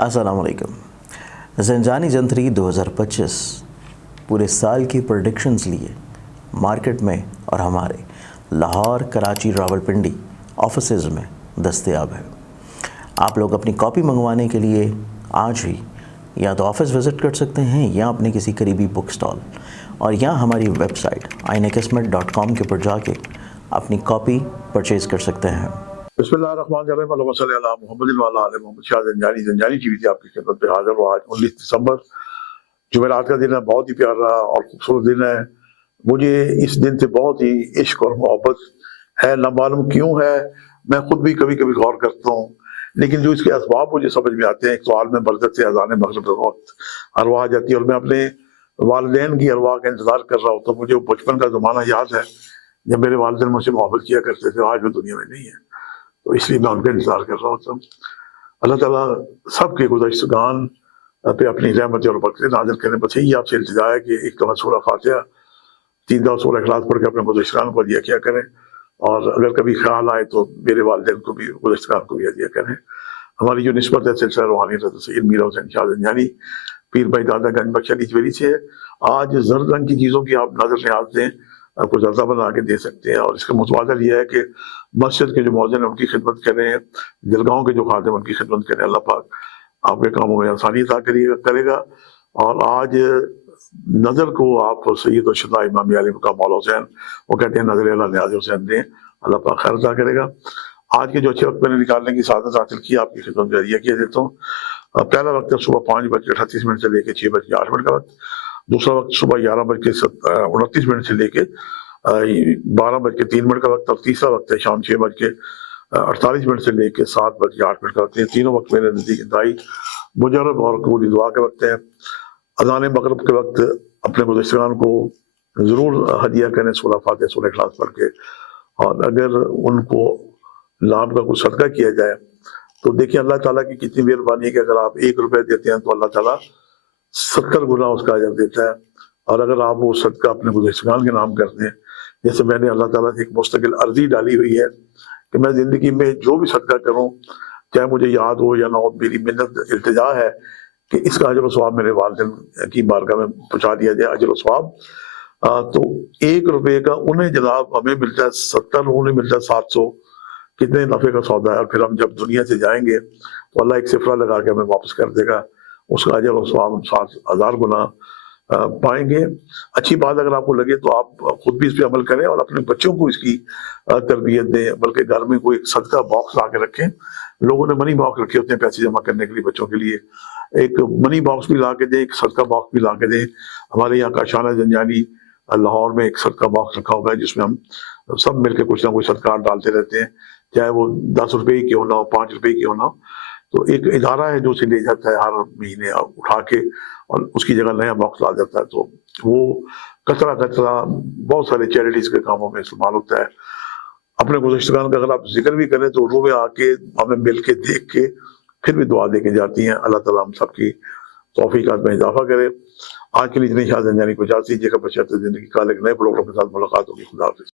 अस्सलाम वालेकुम। ज़ंजानी जंतरी 2025 पूरे साल की प्रेडिक्शंस लिए मार्केट में और हमारे लाहौर, कराची, रावलपिंडी ऑफिसेज़ में दस्तयाब है। आप लोग अपनी कॉपी मंगवाने के लिए आज ही या तो ऑफ़िस विज़िट कर सकते हैं या अपने किसी करीबी बुक स्टॉल और या हमारी वेबसाइट ainakismat.com के ऊपर जाके अपनी कॉपी परचेज़ कर सकते हैं। बिस्मिल्लाहिर्रहमानिर्रहीम अल्लाहुम्मा सल्ली अला मुहम्मदिन व अला आलि मुहम्मद। शाह ज़ंजानी टीवी से आपकी खिदमत पे हाजिर हुआ। आज 19 दिसंबर जुमेरात का दिन है, बहुत ही प्यारा और खूबसूरत दिन है। मुझे इस दिन से बहुत ही इश्क और मोहब्बत है, न मालूम क्यों है। मैं खुद भी कभी कभी गौर करता हूँ, लेकिन जो इसके असबाब मुझे समझ में आते हैं। एक सवाल में बरकत से अज़ान मग़रिब के वक्त अरवा आ जाती है और मैं अपने वालिदैन की अरवा का इंतज़ार कर रहा होता हूँ। मुझे बचपन का ज़माना याद है जब मेरे वालिदैन मुझसे मोहब्बत किया करते थे। आज वो दुनिया में नहीं है, तो इसलिए मैं उनका इंतज़ार कर रहा होता हूँ। अल्लाह ताला सबके गुज़श्तगान पे अपनी रहमत और बरकत नाज़िल करें। बस यही आपसे इल्तिजा है कि एक दफ़ा सूरह फातिहा 3 दफ़ा सूरह इखलास पढ़ के अपने गुज़श्तगान को हदिया किया करें, और अगर कभी ख्याल आए तो मेरे वालिदैन को भी, गुज़श्तगान को भी हदिया करें। हमारी जो निस्बत है सिलसिला रूहानी हज़रत सैयद मीर हुसैन शाह ज़ंजानी पीर भाई दादा गंज बख्श अली जवेरी से है। आज ज़र्द रंग की चीज़ों की आप नज़र न्याज दें, आपको जर्दा बना के दे सकते हैं। और इसका मुतवाज़िल यह है कि मस्जिद के जो मौज़िन है उनकी खिदमत करें, जलगाहों के जो खादिम उनकी खिदमत करें। अल्लाह पाक आपके कामों में आसानी अता करेगा। और आज नज़र को आप सैयद और शुदा इमाम अली मकाम मौला हुसैन, वो कहते हैं नज़र अला न्याज़ हुसैन दें, अल्लाह पाक खैर अता करेगा। आज के जो अच्छे वक्त मैंने निकालने की सादत हासिल की, आपकी खिदमत में हदिया किया देता हूँ। पहला वक्त है सुबह 5:38 से लेकर 6:08 का वक्त। दूसरा वक्त सुबह 11:29 से लेके 12:03 का वक्त। और तीसरा वक्त है शाम 6:48 से लेके 7:08 का वक्त। ये तीनों वक्त मेरे नज़दीक इंतहाई मुजर्रब और कबूली दुआ के वक्त है। अज़ान मग़रिब के वक्त अपने गुज़श्तगान को ज़रूर हदिया करें सूरह फातिहा, सूरह इखलास पढ़ के। और अगर उनको लाभ का कुछ सदका किया जाए तो देखिए अल्लाह ताला की कितनी मेहरबानी है कि अगर आप 1 रुपया देते हैं तो अल्लाह ताला 70 गुना उसका अजर देता है। और अगर आप वो सदका अपने गुज़श्तगान के नाम करते हैं, जैसे मैंने अल्लाह ताला से एक मुस्तकिल अर्जी डाली हुई है कि मैं ज़िंदगी में जो भी सदका करूं, चाहे मुझे याद हो या ना हो, मेरी मिन्नत इल्तिजा है कि इसका अजर व सवाब मेरे वालिदैन की बारगाह में पहुँचा दिया जाए। अजर व सवाब तो 1 रुपये का उन्हें जनाब हमें मिलता है 70, उन्हें मिलता है 700। कितने नफ़े का सौदा है। और फिर हम जब दुनिया से जाएंगे तो अल्लाह एक सिफरा लगा के हमें वापस कर देगा। उसका अजर और सवाब हम 7,000 गुना पाएंगे। अच्छी बात अगर आपको लगे तो आप खुद भी इस पर अमल करें और अपने बच्चों को इसकी तरबियत दें। बल्कि घर में कोई एक सदका बॉक्स ला के रखें। लोगों ने मनी बॉक्स रखे होते हैं पैसे जमा करने के लिए बच्चों के लिए। एक मनी बॉक्स भी ला के दें, एक सदका बॉक्स भी ला के दें। हमारे यहाँ का शाना ज़ंजानी लाहौर में एक सदका बॉक्स रखा हुआ है जिसमें हम सब मिलकर कुछ ना कुछ सदका डालते रहते हैं, चाहे वो 10 रुपये की क्यों ना हो, 5 रुपये की क्यों ना हो। तो एक इदारा है जो उसे ले जाता है हर महीने उठा के और उसकी जगह नया बॉक्स ला जाता है। तो वो कचरा बहुत सारे चैरिटीज के कामों में इस्तेमाल होता है। अपने गुज़श्तगान का अगर आप जिक्र भी करें तो रूबे आके हमें मिल के देख के फिर भी दुआ दे के जाती हैं। अल्लाह ताला हम सबकी तौफीकात में इजाफा करे। आज के लिए इतनी शाह ज़ंजानी को इजाज़त दीजिएगा। बशर्ते ज़िंदगी का एक नए प्रोग्राम के साथ मुलाकात होगी। खुदा हाफ़िज़।